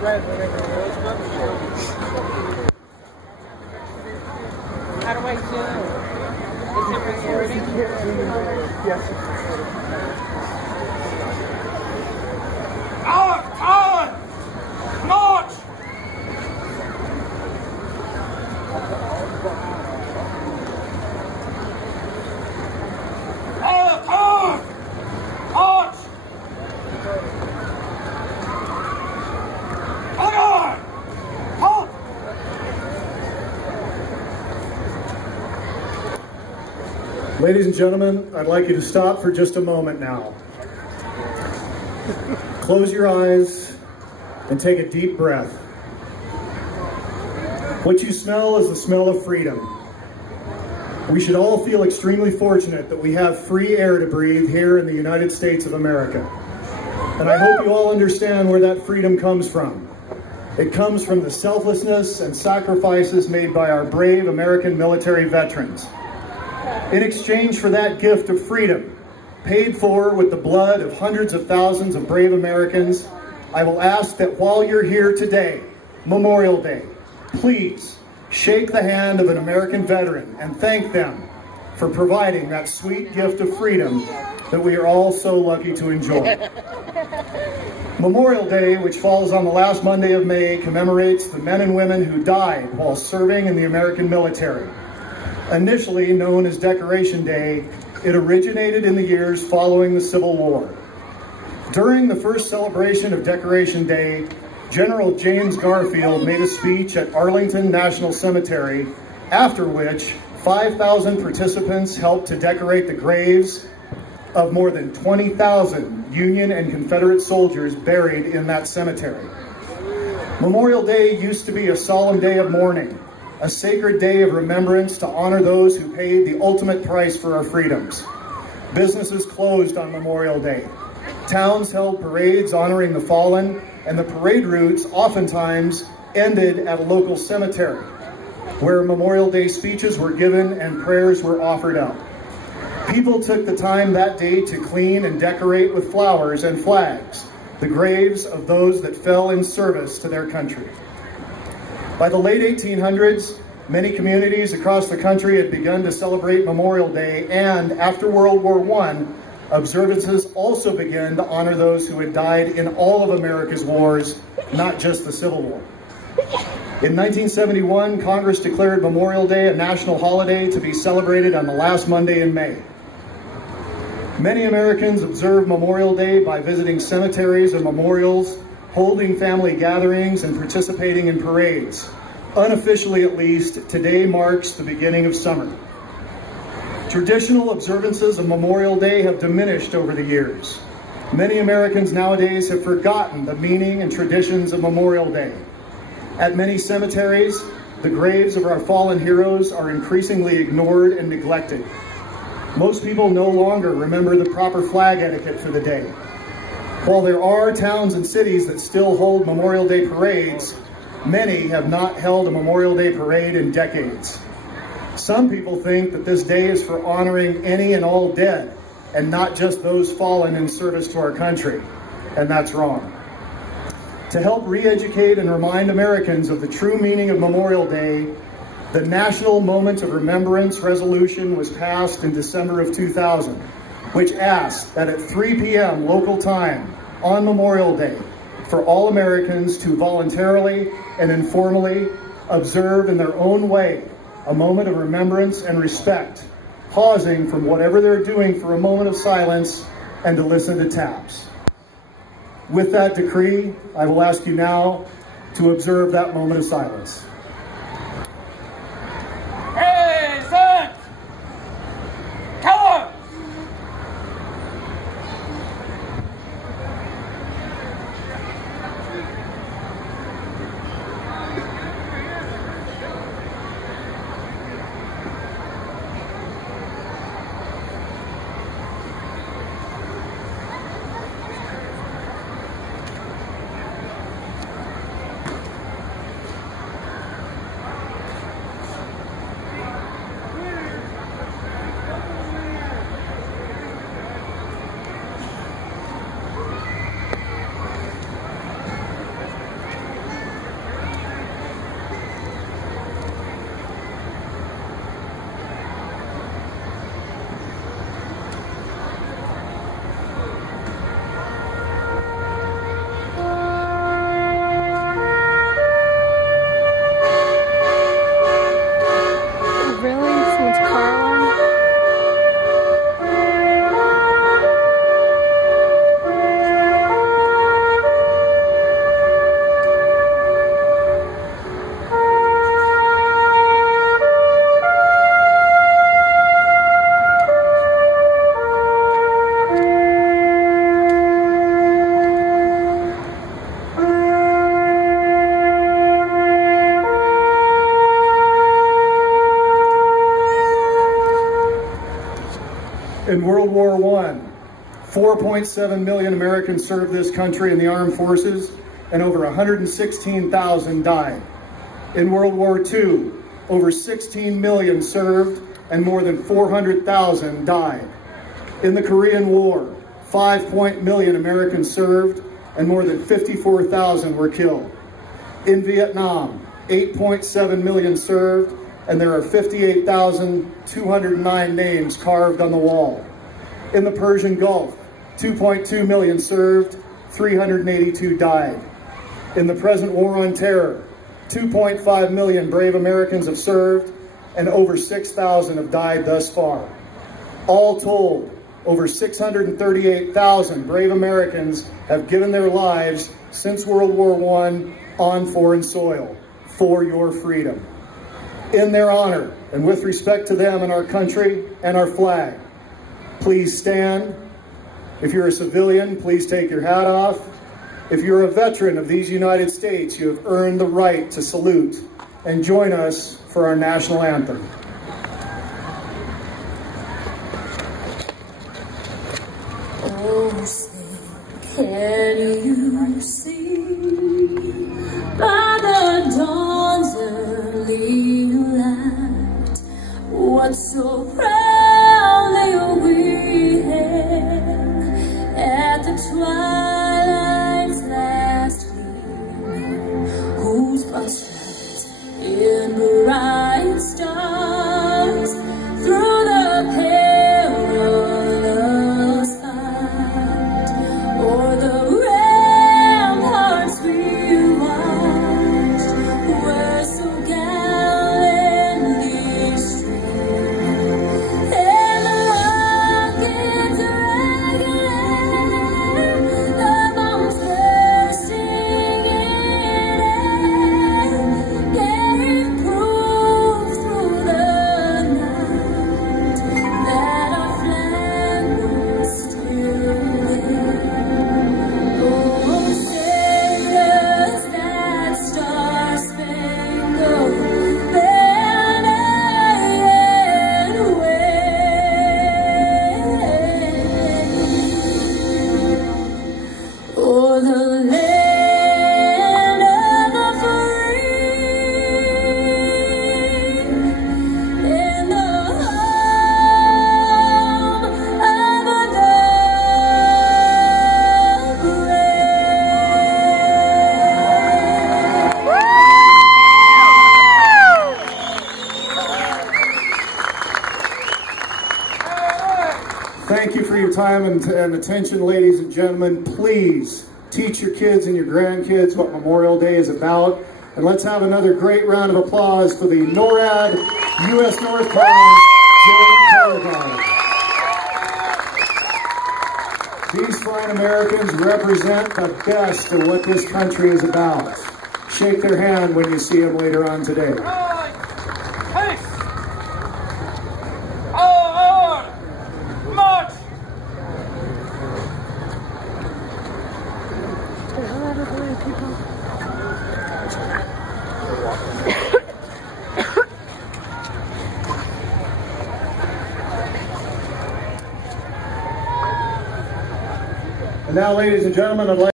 How do I zoom? Is it recording? Yes. Colin! March! Colin! March! Hang on! Halt! Ladies and gentlemen, I'd like you to stop for just a moment now. Close your eyes and take a deep breath. What you smell is the smell of freedom. We should all feel extremely fortunate that we have free air to breathe here in the United States of America. And I hope you all understand where that freedom comes from. It comes from the selflessness and sacrifices made by our brave American military veterans. In exchange for that gift of freedom, paid for with the blood of hundreds of thousands of brave Americans, I will ask that while you're here today, Memorial Day, please shake the hand of an American veteran and thank them for providing that sweet gift of freedom that we are all so lucky to enjoy. Memorial Day, which falls on the last Monday of May, commemorates the men and women who died while serving in the American military. Initially known as Decoration Day, it originated in the years following the Civil War. During the first celebration of Decoration Day, General James Garfield made a speech at Arlington National Cemetery, after which 5,000 participants helped to decorate the graves of more than 20,000 Union and Confederate soldiers buried in that cemetery. Memorial Day used to be a solemn day of mourning, a sacred day of remembrance to honor those who paid the ultimate price for our freedoms. Businesses closed on Memorial Day. Towns held parades honoring the fallen, and the parade routes oftentimes ended at a local cemetery, where Memorial Day speeches were given and prayers were offered up. People took the time that day to clean and decorate with flowers and flags the graves of those that fell in service to their country. By the late 1800s, many communities across the country had begun to celebrate Memorial Day, and after World War I, observances also began to honor those who had died in all of America's wars, not just the Civil War. In 1971, Congress declared Memorial Day a national holiday to be celebrated on the last Monday in May. Many Americans observe Memorial Day by visiting cemeteries and memorials, holding family gatherings, and participating in parades. Unofficially, at least, today marks the beginning of summer. Traditional observances of Memorial Day have diminished over the years. Many Americans nowadays have forgotten the meaning and traditions of Memorial Day. At many cemeteries, the graves of our fallen heroes are increasingly ignored and neglected. Most people no longer remember the proper flag etiquette for the day. While there are towns and cities that still hold Memorial Day parades, many have not held a Memorial Day parade in decades. Some people think that this day is for honoring any and all dead, and not just those fallen in service to our country, and that's wrong. To help re-educate and remind Americans of the true meaning of Memorial Day, the National Moment of Remembrance resolution was passed in December of 2000, which asked that at 3 p.m. local time on Memorial Day, for all Americans to voluntarily and informally observe in their own way a moment of remembrance and respect, pausing from whatever they're doing for a moment of silence and to listen to taps. With that decree, I will ask you now to observe that moment of silence. Present! Color! 4.7 million Americans served this country in the armed forces, and over 116,000 died. In World War II, over 16 million served, and more than 400,000 died. In the Korean War, 5 million Americans served, and more than 54,000 were killed. In Vietnam, 8.7 million served, and there are 58,209 names carved on the wall. In the Persian Gulf, 2.2 million served, 382 died. In the present war on terror, 2.5 million brave Americans have served, and over 6,000 have died thus far. All told, over 638,000 brave Americans have given their lives since World War I on foreign soil for your freedom. In their honor, and with respect to them and our country and our flag, please stand. If you're a civilian, please take your hat off. If you're a veteran of these United States, you have earned the right to salute and join us for our national anthem. Oh, say, can you see by the dawn's early light what so proudly we hailed at the twilight's last gleam, whose broad stripes in bright stars through the perilous fight o'er the ramparts we watched were so gallantly streamed, and the rockets regular, the bombs bursting in air, gave proof through the night that our flag was still there. Oh, say does that star-spangled banner yet wave o'er the land of the free and the home of the Thank you for your time and attention, ladies and gentlemen. Please teach your kids and your grandkids what Memorial Day is about. And let's have another great round of applause for the NORAD U.S. North Command Joint Color Guard. These fine Americans represent the best of what this country is about. Shake their hand when you see them later on today. Right. Peace. All march. And now, ladies and gentlemen, I'd like